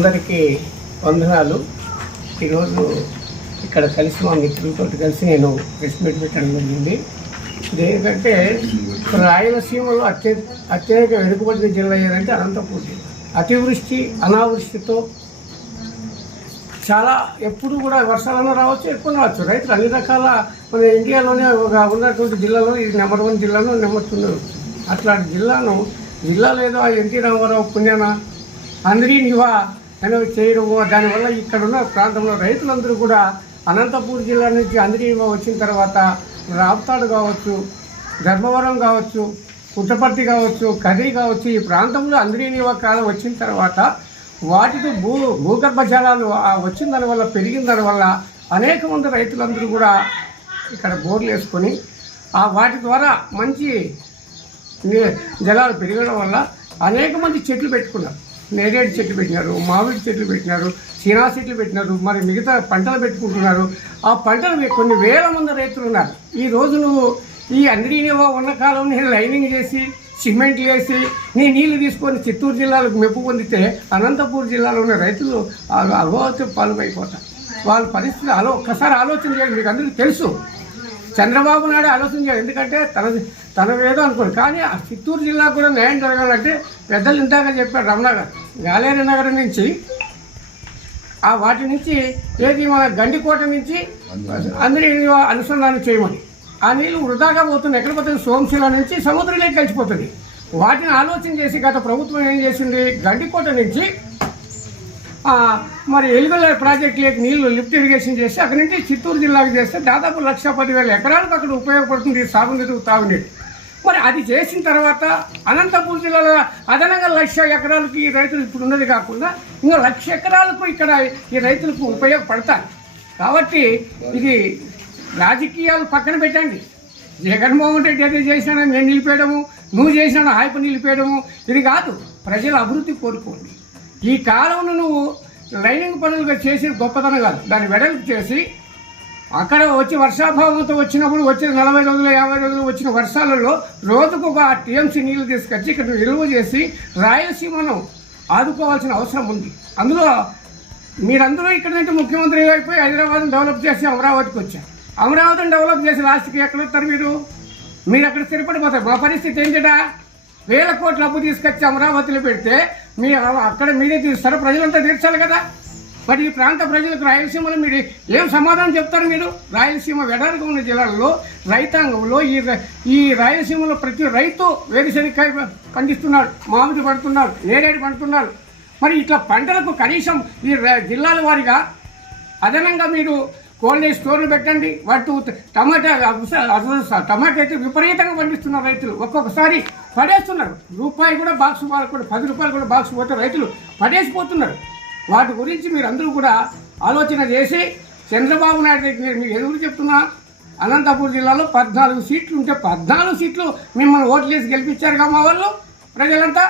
అందరికీ వందనాలు. ఈరోజు ఇక్కడ కలిసి మా మిత్రులతో కలిసి నేను ప్రెస్ మీట్ పెట్టడం జరిగింది. దేనికంటే రాయలసీమలో అత్యధిక వెనుకబడిన జిల్లా ఏదంటే అనంతపూర్ జిల్లా. అతివృష్టి అనావృష్టితో చాలా ఎప్పుడు కూడా వర్షాలను రావచ్చు, ఎక్కువ రావచ్చు. రైతులు అన్ని రకాల మన ఇండియాలోనే ఉన్నటువంటి జిల్లాలో ఇది నెంబర్ 1 జిల్లాలో నెంబర్ 2 అట్లాంటి జిల్లాలో ఏదో ఎన్టీ రామారావు పుణ్యాన అందరి నివా అనేవి చేయడము, దానివల్ల ఇక్కడ ఉన్న ప్రాంతంలో రైతులందరూ కూడా అనంతపూర్ జిల్లా నుంచి అందరి నివా వచ్చిన తర్వాత రాప్తాడు కావచ్చు, ధర్మవరం కావచ్చు, పుట్టపర్తి కావచ్చు, కదిరి కావచ్చు, ఈ ప్రాంతంలో అందరి నివా కాలం వచ్చిన తర్వాత వాటితో భూగర్భ జలాలు వచ్చిన దానివల్ల పెరిగిన దానివల్ల అనేక మంది రైతులందరూ కూడా ఇక్కడ బోర్లు వేసుకొని వాటి ద్వారా మంచి జలాలు పెరగడం వల్ల అనేక మంది చెట్లు పెట్టుకున్నారు. నేరేడు చెట్లు పెట్టినారు, మామిడి చెట్లు పెట్టినారు, చీనా చెట్లు పెట్టినారు, మరి మిగతా పంటలు పెట్టుకుంటున్నారు. ఆ పంటలు కొన్ని వేల మంది రైతులు ఉన్నారు. ఈ రోజు నువ్వు ఈ అందరినివా ఉన్న కాలం నేను లైనింగ్ చేసి సిమెంట్లు వేసి నీళ్లు తీసుకొని చిత్తూరు జిల్లాలకు మెప్పు పొందితే అనంతపూర్ జిల్లాలో ఉన్న రైతులు అభావత పాల్గొయిపోతారు. వాళ్ళ పరిస్థితి ఒక్కసారి ఆలోచన చేయండి. మీకు అందరికీ తెలుసు, చంద్రబాబు నాయుడు ఆలోచన చేయాలి. ఎందుకంటే తన ఏదో అనుకోండి, కానీ ఆ చిత్తూరు జిల్లాకు కూడా న్యాయం జరగాలంటే పెద్దలు ఇందాక చెప్పారు రమణ గారు, గాలేరు నగరం నుంచి వాటి నుంచి ఏది మన గండికోట నుంచి అందరి అనుసంధానం చేయమని. ఆ నీళ్ళు వృధాగా పోతుంది. ఎక్కడ పోతుంది? సోమశిల నుంచి సముద్రంలోకి కలిసిపోతుంది. వాటిని ఆలోచన చేసి గత ప్రభుత్వం ఏం చేసింది, గండికోట నుంచి మరి ఎలుగుల ప్రాజెక్టులోకి నీళ్లు లిఫ్ట్ ఇరిగేషన్ చేసి అక్కడి నుంచి చిత్తూరు జిల్లాకు చేస్తే దాదాపు 1,10,000 ఎకరాలకు అక్కడ ఉపయోగపడుతుంది సాగునీరు, తాగునీరు. మరి అది చేసిన తర్వాత అనంతపూర్ జిల్లాలో అదనంగా 1,00,000 ఎకరాలకి ఈ రైతులు ఇప్పుడు ఉన్నది కాకుండా ఇంకా 1,00,000 ఎకరాలకు ఇక్కడ ఈ రైతులకు ఉపయోగపడతాయి. కాబట్టి ఇది రాజకీయాలు పక్కన పెట్టండి. జగన్మోహన్ రెడ్డి ఏదో చేసినా నేను నిలిపేయడము, నువ్వు చేసినా హైపు నిలిపేయడము ఇది కాదు. ప్రజల అభివృద్ధి కోరుకోండి. ఈ కాలంలో నువ్వు లైనింగ్ పనులుగా చేసి గొప్పతనం కాదు, దాన్ని వెడల్పు చేసి అక్కడ వచ్చి వర్షాభావంతో వచ్చినప్పుడు వచ్చిన 40 రోజులు 50 రోజులు వచ్చిన వర్షాలలో రోజుకు ఒక టీఎంసీ నీళ్లు తీసుకొచ్చి ఇక్కడ నిల్వ చేసి రాయలసీమను ఆదుకోవాల్సిన అవసరం ఉంది. అందులో మీరందరూ ఇక్కడ నుంచి ముఖ్యమంత్రి అయిపోయి హైదరాబాద్ని డెవలప్ చేసి అమరావతికి వచ్చారు. అమరావతిని డెవలప్ చేసి లాస్ట్కి ఎక్కడ వస్తారు? మీరు అక్కడ స్థిరపడిపోతారు. మా పరిస్థితి ఏంటంటే 1,000 కోట్ల అప్పు తీసుకొచ్చి అమరావతిలో పెడితే అక్కడ మీరే తీరుస్తారో? ప్రజలంతా తీర్చాలి కదా. మరి ఈ ప్రాంత ప్రజలకు రాయలసీమలో మీరు ఏం సమాధానం చెప్తారు? మీరు రాయలసీమ వెడల్గా ఉన్న జిల్లాల్లో రైతాంగంలో ఈ రాయలసీమలో ప్రతి రైతు వేరుశనగకాయ పండిస్తున్నాడు, మామిడి పడుతున్నాడు, నేరేడు పండుతున్నాడు. మరి ఇట్లా పంటలకు కనీసం ఈ జిల్లాల వారిగా అదనంగా మీరు కోల్డ్ స్టోర్లు పెట్టండి. వాటి టమాటా అయితే విపరీతంగా పండిస్తున్నారు రైతులు. ఒక్కొక్కసారి పడేస్తున్నారు. రూపాయి కూడా బాక్స్ కూడా 10 రూపాయలు కూడా బాక్స్ పోతే రైతులు పడేసిపోతున్నారు. వాటి గురించి మీరు అందరూ కూడా ఆలోచన చేసి చంద్రబాబు నాయుడు దగ్గర మీకు ఎదురు చెప్తున్నా, అనంతపూర్ జిల్లాలో 14 సీట్లు ఉంటే 14 సీట్లు మిమ్మల్ని ఓట్లు వేసి గెలిపించారుగా మా వాళ్ళు ప్రజలంతా.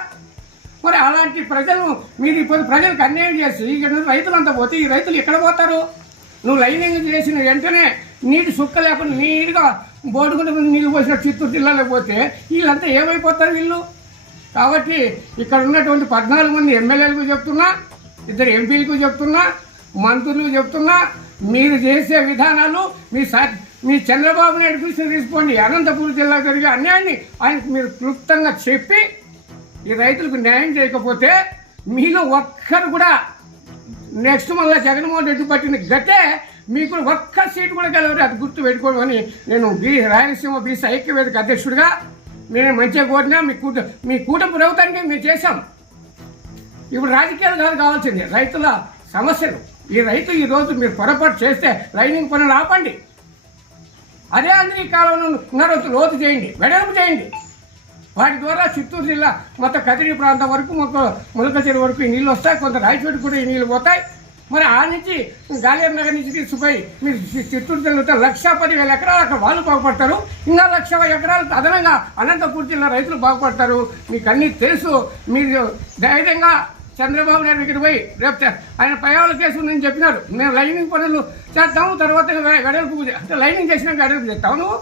మరి అలాంటి ప్రజలు మీరు ఇప్పుడు ప్రజలకు అన్యాయం చేసి ఇక్కడ రైతులంతా పోతే ఈ రైతులు ఎక్కడ పోతారు? నువ్వు లైనింగ్ చేసిన వెంటనే నీటి సుక్క లేకుండా నీట్గా బోటుకుంటే నీళ్ళు పోసిన చిత్తూరు జిల్లాలో పోతే వీళ్ళంతా ఏమైపోతారు వీళ్ళు? కాబట్టి ఇక్కడ ఉన్నటువంటి 14 మంది ఎమ్మెల్యేలకు చెప్తున్నా, 2 ఎంపీలకు చెప్తున్నా, మంత్రులకు చెప్తున్నా, మీరు చేసే విధానాలు మీ చంద్రబాబు నాయుడు దృష్టిని తీసుకోండి. అనంతపూర్ జిల్లా జరిగే అన్యాయాన్ని ఆయనకు మీరు క్లుప్తంగా చెప్పి ఈ రైతులకు న్యాయం చేయకపోతే మీలో ఒక్కరు కూడా నెక్స్ట్ మళ్ళీ జగన్మోహన్ రెడ్డి పట్టిన గతే మీకు ఒక్క సీటు కూడా గెలవరు. అది గుర్తు పెట్టుకోమని నేను రాయలసీమ బీసీ ఐక్యవేదిక అధ్యక్షుడిగా నేను మంచిగా కోరినా మీ కూటమి ప్రభుత్వానికి మేము చేశాం. ఇప్పుడు రాజకీయాలు కావాల్సింది రైతుల సమస్యలు. ఈ రైతు ఈరోజు మీరు పొరపాటు చేస్తే లైనింగ్ పనులు ఆపండి. అదే అందరి కాలంలో లోతు చేయండి, వెడల్పు చేయండి. వాటి ద్వారా చిత్తూరు జిల్లా మొత్తం కదిరి ప్రాంతం వరకు ములక చెరువు వరకు ఈ నీళ్ళు వస్తాయి. కొంత రాయచోటి కూడా ఈ నీళ్ళు పోతాయి. మరి ఆ నుంచి గాలేరు నగర్ నుంచి తీసుకుపోయి మీరు చిత్తూరు జిల్లాతో 1,10,000 ఎకరాలు అక్కడ వాళ్ళు బాగుపడతారు. ఇంకా 1,00,000 ఎకరాలకు అదనంగా అనంతపూర్ జిల్లా రైతులు బాగుపడతారు. మీకు అన్నీ తెలుసు. మీరు ధైర్యంగా చంద్రబాబు నాయుడు దగ్గర పోయి రేపు ఆయన పయాల కేసు నేను చెప్పినారు, మేము లైనింగ్ పనులు చేస్తాము, తర్వాత వెడల్పు అంటే లైనింగ్ చేసినాక వెడల్పు చేస్తాము. నువ్వు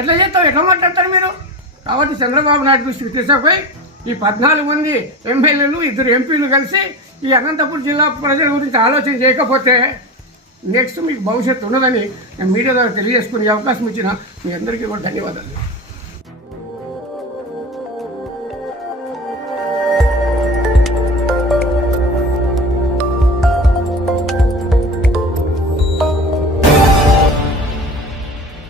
ఎట్లా చేస్తావు? ఎట్లా మాట్లాడతారు మీరు? కాబట్టి చంద్రబాబు నాయుడు దృష్టికి తీసుకుపోయి ఈ 14 మంది ఎమ్మెల్యేలు 2 ఎంపీలు కలిసి ఈ అనంతపురం జిల్లా ప్రజల గురించి ఆలోచన చేయకపోతే నెక్స్ట్ మీకు భవిష్యత్తు ఉన్నదని నేను మీడియా ద్వారా తెలియజేసుకునే అవకాశం ఇచ్చిన మీ అందరికీ కూడా ధన్యవాదాలు.